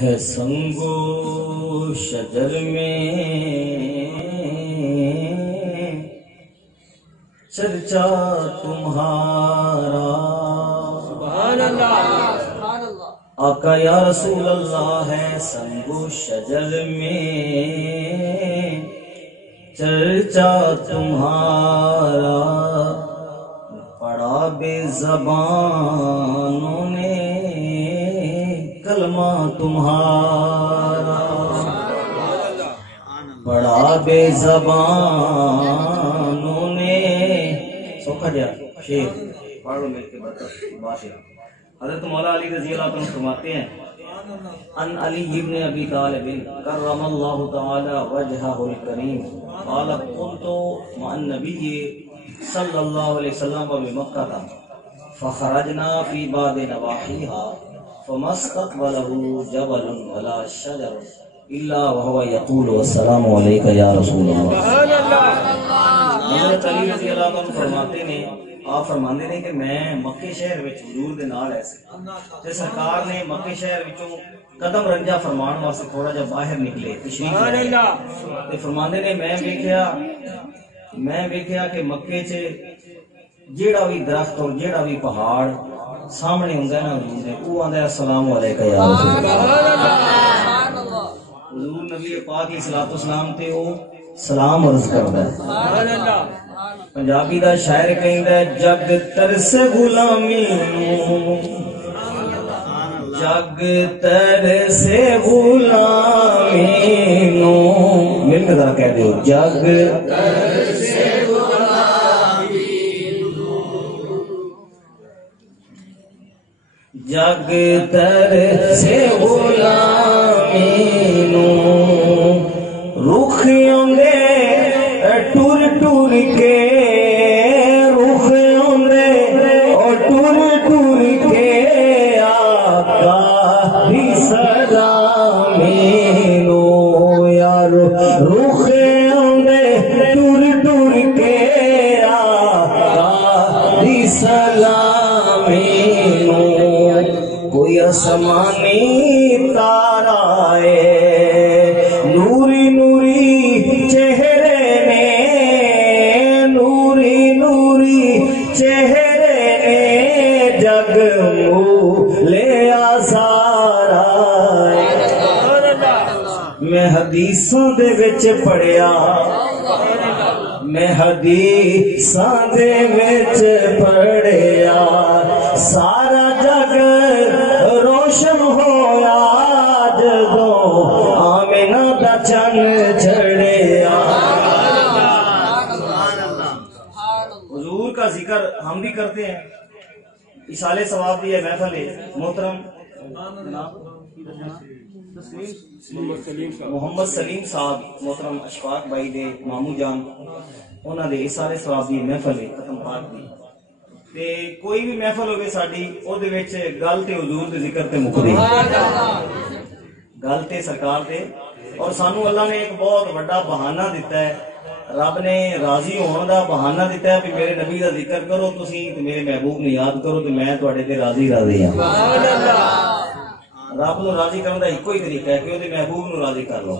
ہے سنگو شجر میں چرچا تمہارا، سبحان اللہ، آقا یا رسول اللہ ہے سنگو شجر میں چرچا تمہارا، پڑھا بے زبانوں نے کلمہ تمہارا، پڑھا بے زبانوں نے سوکھا جا شیر پڑھ لو مل کے باشر۔ حضرت مولا علی رضی اللہ عنہ فرماتے ہیں ان علی ابن ابی طالب کرم اللہ تعالی وجہہ الکریم قال قلت مع النبی صلی اللہ علیہ وسلم بمکہ فخرجنا فی بعض نواحیها فما استقبله جبل ولا شجر الا وهو يقول السلام علیک یا رسول اللہ۔ حضرت علی رضی اللہ عنہ فرماتے ہیں، آپ فرماندے نے کہ میں مکے شہر وچ حضور دے نال ایسے تے سرکار نے مکے شہر وچوں قدم رنجا فرمان واسطے تھوڑا جا باہر نکلے تشریف لے تے فرماندے نے میں ویکھیا کہ مکے چ جیڑا بھی درخت اور جیڑا بھی پہاڑ سامنے ہوندا ہے نا حضور دے او آندا ہے السلام علیکم یا رسول اللہ۔ حضور نبی پاک علیہ الصلوۃ والسلام تے او سلام عرض کردا ہے۔ سبحان اللہ۔ پنجابی دا شاعر کہندا ہے جگ ترس غلامی نوں، جگ ترس غلامی نوں، مل کے ذرا کہہ دیو جگ ترس غلامی نوں، جگ ترس غلامی نوں، رخ آندے ٹور ٹور کے، رخ آندے ٹور ٹور کے، آقا دی سلامی نو یار، رخ آندے ٹور ٹور کے، آقا دی سلامی نو، کوئی آسمانی تارا ہے نوری نوری چہرے نے، نوری نوری چہرے نے جگ لیا سارا۔ میں حدیثاں دے وچ پڑھیا، میں حدیثاں دے وچ پڑھیا، سارا جگ روشن ہویا جدوں آمنہ دا چن چڑھیا۔ حضور کا ذکر ہم بھی کرتے ہیں، اصالِ ثواب دی ہے محفل ہے، محترم محمد سلیم صاحب محترم اشفاق بھائی دے مامو جان انہاں دے اصالِ ثواب دی محفل ہے ختم پاک دی، تے کوئی بھی محفل ہوگی ساڈی او دے وچ گل تے حضور دے ذکر تے مکدی، گل تے سرکار دے، اور سانو اللہ نے ایک بہت بڑا بہانہ دیتا ہے، رب نے راضی ہون دا بہانہ دیتا ہے کہ میرے نبی دا ذکر کرو تسی تے میرے محبوب نے یاد کرو تے میں تواڈے تے راضی راضی ہاں۔ رب نو راضی کرن دا ایکو ہی طریقہ ہے کہ او دے محبوب نو راضی کر لو،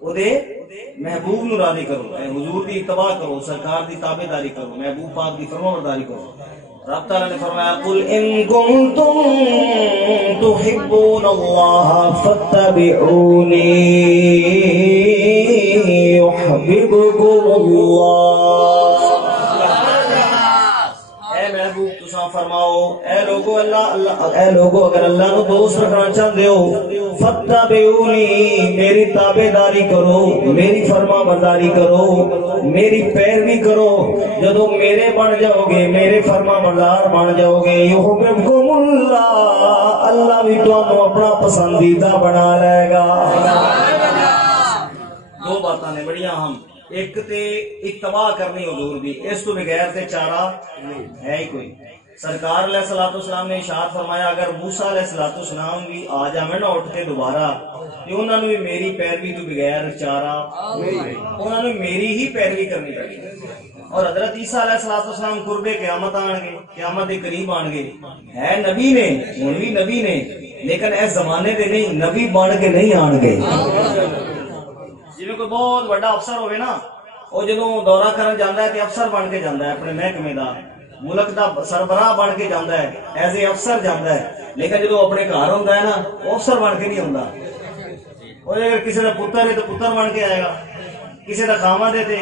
او دے محبوب نو راضی کرو، حضور دی اتباع کرو، سرکار دی تابعداری کرو، محبوب پاک دی فرمانبرداری کرو۔ رب تعالیٰ نے فرمایا قل ان کنتم تحبون اللہ فاتبعونی یحببکم اللہ۔ اے محبوب تساں فرماؤ اے لوگو اگر اللہ نو دوست رکھنا چاہتے ہو فاتبعونی، میری تابعداری کرو، میری فرما برداری کرو، میری پیروی کرو، جدو میرے بن جاؤ گے، میرے فرما بردار بن جاؤ گے، یحببکم اللہ، اللہ بھی تمہیں اپنا پسندیدہ بنا لے گا۔ دو باتاں نے بڑی اہم، ایک تے اتباع کرنی حضور دی، اس تو بغیر تے چارہ ہے ہی کوئی۔ سرکار علیہ الصلوۃ والسلام نے ارشاد فرمایا اگر موسیٰ علیہ الصلوۃ والسلام بھی آ جاویں نا اٹھ کے دوبارہ تے انہاں نوں بھی میری پیروی تو بغیر چارہ انہاں نوں میری ہی پیروی کرنی پڑے گی۔ اور حضرت عیسیٰ علیہ السلام قرب قیامت آن گے، قیامت کے قریب آن گے، ہے نبی نے، ہن بھی نبی نے، لیکن اس زمانے دے نہیں نبی بن کے نہیں آن گے. جی کوئی بہت بڑا افسر ہوئے نا وہ جدوں دورہ کرن جاندا ہے تے افسر بن کے جاندا ہے اپنے محکمے دا ملک دا سربراہ بن کے جاندا ہے ایز اے افسر جاندا ہے لیکن جدوں اپنے گھر ہوندا ہے نا وہ افسر بن کے نہیں ہوندا. اور اگر کسی دا پتر ہے تو پتر بن کے آئے گا کسی دا خامد ہے تے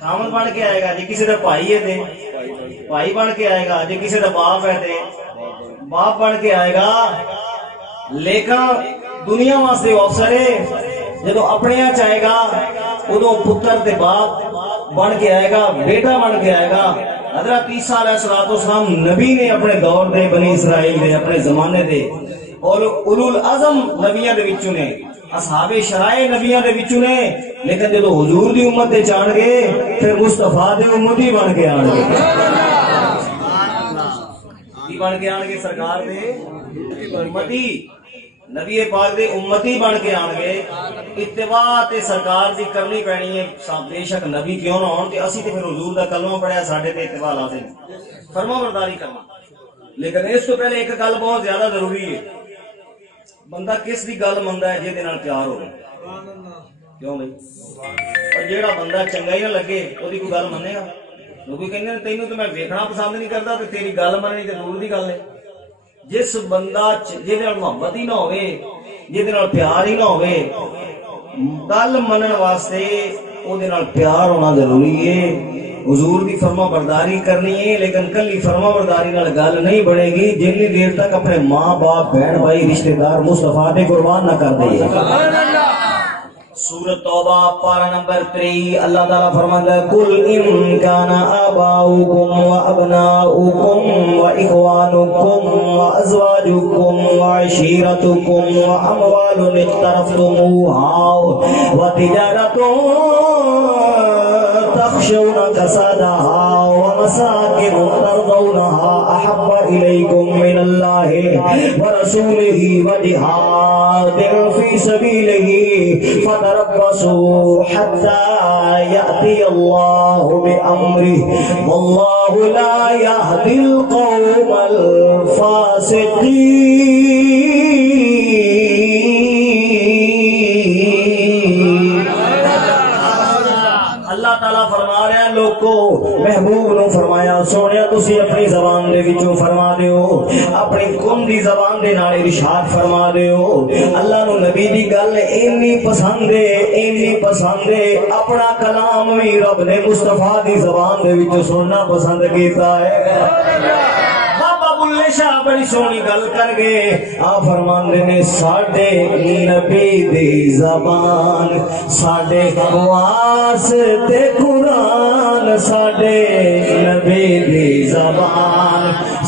خامد بن کے آئے گا جی کسی دا بھائی ہے تے بھائی بن کے آئے گا جی کسی دا باپ ہے تے باپ بن کے آئے گا. لیکن دنیا واسطے وہ افسر ہے جدو اپنے چاہے گا ادو پتر تے باپ بن کے آئے گا بیٹا بن کے آئے گا. حضرت عیسیٰ علیہ السلام نبی نے اپنے دور دے بنی اسرائیل دے اپنے زمانے دے اور اولو العزم نبیاں دے وچوں نے اصحاب شرائع نبیاں دے وچوں نے لیکن جدو حضور دی امت دے جان گے پھر مصطفیٰ دے امتی بن کے آن گے. کی بن کے آن گے سرکار دے امتی نبی پاک دے امتی بن کے آن گے. اتباع تے سرکار دی کرنی پینی ہے بے شک نبی کیوں نہ ہون تے اسی تے پھر حضور دا کلمہ پڑھیا ساڈے تے اتباع لازم فرما برداری کرنا. لیکن اس تو پہلے ایک گل بہت زیادہ ضروری ہے بندہ کس دی گل مندا ہے جے دے نال پیار ہوے کیوں بھائی اور جیڑا بندہ چنگا ہی نہ لگے او دی کوئی گل منے گا. لوگ کہندے تینوں تے میں ویکھنا پسند نہیں کردا تے تیری گل مننی تے دور دی گل ہے. جس بندہ جے نال محبت ہی نہ ہوئے جے نال پیار ہی نہ ہوئے گل منن واسطے او دے نال پیار ہونا ضروری ہے. حضور دی فرما برداری کرنی ہے لیکن کلی فرما برداری نال گل نہیں بنے گی جنی دیر تک اپنے ماں باپ بہن بھائی رشتہ دار مصطفیٰ دے قربان نہ کر دے. سورۃ توبہ پارہ نمبر 3 اللہ تعالیٰ فرماتا ہے قل ان کان آباؤکم وابناؤکم واخوانکم وازواجکم وعشیرتکم واموال اقترفتموها وتجارۃ تخشون کسادها ومساکن ترضونها احب الیکم من اللہ ورسولہ وجہاد فی سبیلہ تربصوا حتى يأتي الله بأمره والله لا يهدي القوم الفاسقين. اللہ تعالیٰ فرما رہے ہیں لوگوں محبوب نو فرمایا سونیا تسی اپنی زبان دے وچوں فرما دیو اپنی قوم دی زبان دے نال ارشاد فرما دیو. اللہ نو نبی دی گل اینی پسند ہے اپنا کلام بھی رب نے مصطفیٰ دی زبان دے وچوں سننا پسند کیتا ہے. بلے شاہ بڑی سونی گل کر گئے آپ فرماندے نے ساڈے نبی دی زبان ساڈے واسطے قرآن ساڈے نبی دی زبان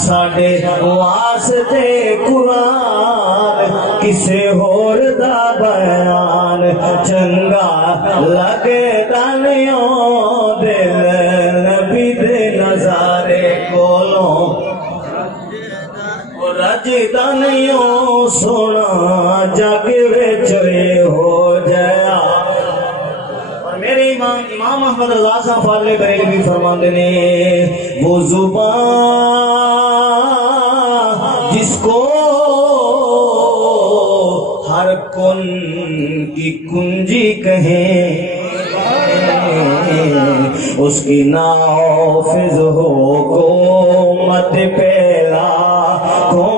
ساڈے واسطے قرآن کسے ہور دا بیان چنگا لگدا نہیں دل نبی دے نظارے کولوں رجدا نہیں سونا جگ وچ ہو جایا. اور میرے امام احمد رضا صاحب فاضل بریلوی فرماندے نے وہ زبان جس کو ہر کن کی کنجی کہیں اس کی نافذ ہو گو مت پہلا کو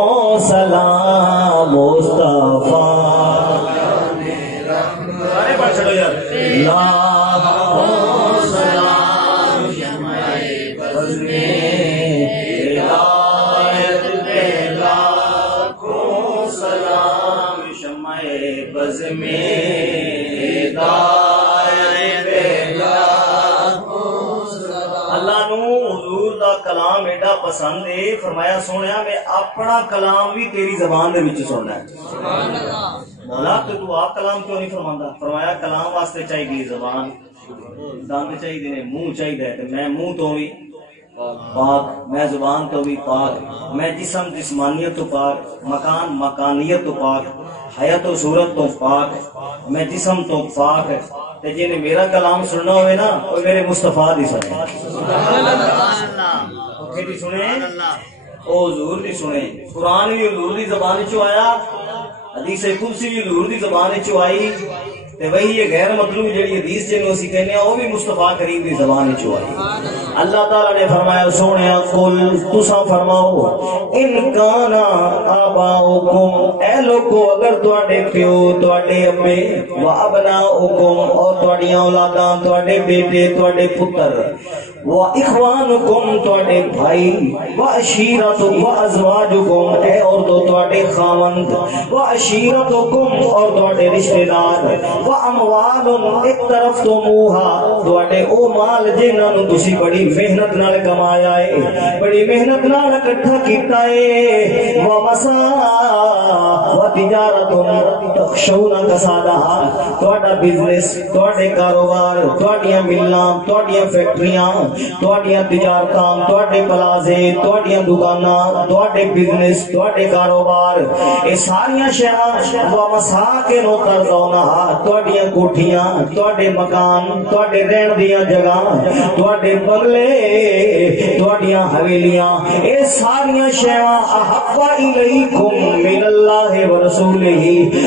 سلام مصطفیٰ لاکھوں سلام شمع بز میں ہدایت پہ لاکھوں سلام شمع بز میں ہدایت پہ لاکھوں سلام. اللہ نو حضور دا کلام ایڈا پسند ہے فرمایا سونیا میں اپنا کلام بھی تیری زبان دے وچ سننا ہے. مولا تو آپ کلام کیوں نہیں فرماندا فرمایا کلام واسطے چاہیے زبان دند چاہیے منہ چاہیے تے میں منہ تو بھی پاک میں زبان تو بھی پاک میں جسم جسمانیت تو پاک مکان مکانیت تو پاک حیات و صورت تو پاک میں جسم تو پاک تے جے نے میرا کلام سننا ہوئے نا وہ میرے مصطفیٰ دی سنے سبحان اللہ سنے او حضور دی سنے، قرآن بھی حضور دی زبان چو آیا، حدیث قدسی بھی حضور دی زبان چو آئی، تے وہی یہ غیر مطلوب جڑی حدیث جنوں اسی کہنے ہیں وہ بھی مصطفیٰ کریم دی زبان چو آئی۔ اللہ تعالیٰ نے فرمایا سونیا قل تسا فرماؤ ان کانا آباؤکم، اے لوگو اگر تواڈے پیو تواڈے امی و ابناؤکم اور تواڈیاں اولاداں تواڈے بیٹے تواڈے پتر و اخوانکم تواڈے بھائی و عشیرتکم و ازواجکم، اے عورتوں تواڈے خاوند و عشیرتکم اور تواڈے رشتہ دار و اموال ایک طرف تو موہا تواڈے او مال جنہاں نوں تسی بڑی محنت نال کمایا ہے، بڑی محنت نال اکٹھا کیتا ہے، و مسا و تجارت تخشون کسادہا، تواڈا بزنس تواڈے کاروبار تواڈیاں ملاں تواڈیاں فیکٹریاں تواڈیاں تجارتاں تواڈے پلازے تواڈیاں دکاناں تواڈے بزنس تواڈے کاروبار اے ساریاں شیاں و مساکن ترضونہا، تواڈیاں کوٹھیاں تواڈے مکان تواڈے رہن دیاں جگہ تواڈے بنگلے تواڈیاں حویلیاں اے ساریاں شیاں احب الیکم من اللہ و رسولہ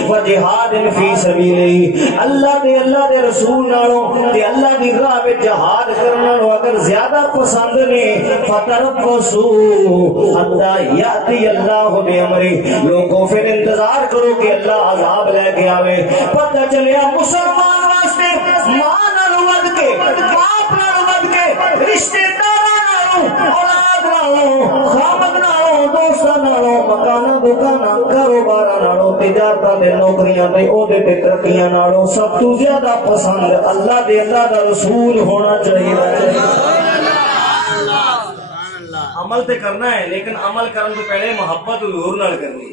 و جہاد فی سبیلہ، اللہ دے رسول نالوں تے اللہ دی راہ وچ جہاد کرن نالوں اگر زیادہ پسند نے فتربصوا حتی یاتی اللہ بامرہ، لوگوں پھر انتظار کرو کہ اللہ عذاب لے کے آوے۔ پتہ چلیا مسلمان واسطے ماں نالوں ود کے باپ نالوں ود کے رشتے داراں نالوں اولاد نالوں خامد نالوں دوستاں نالوں مکاناں دکاناں کاروباراں نالوں تجارتاں تے نوکریاں تے عہدے تے ترقیاں نالوں سب تو زیادہ پسند اللہ دے اللہ دا رسول ہونا چاہیے۔ عمل تے کرنا ہے لیکن عمل کرن تو پہلے محبت حضور نال کرنی۔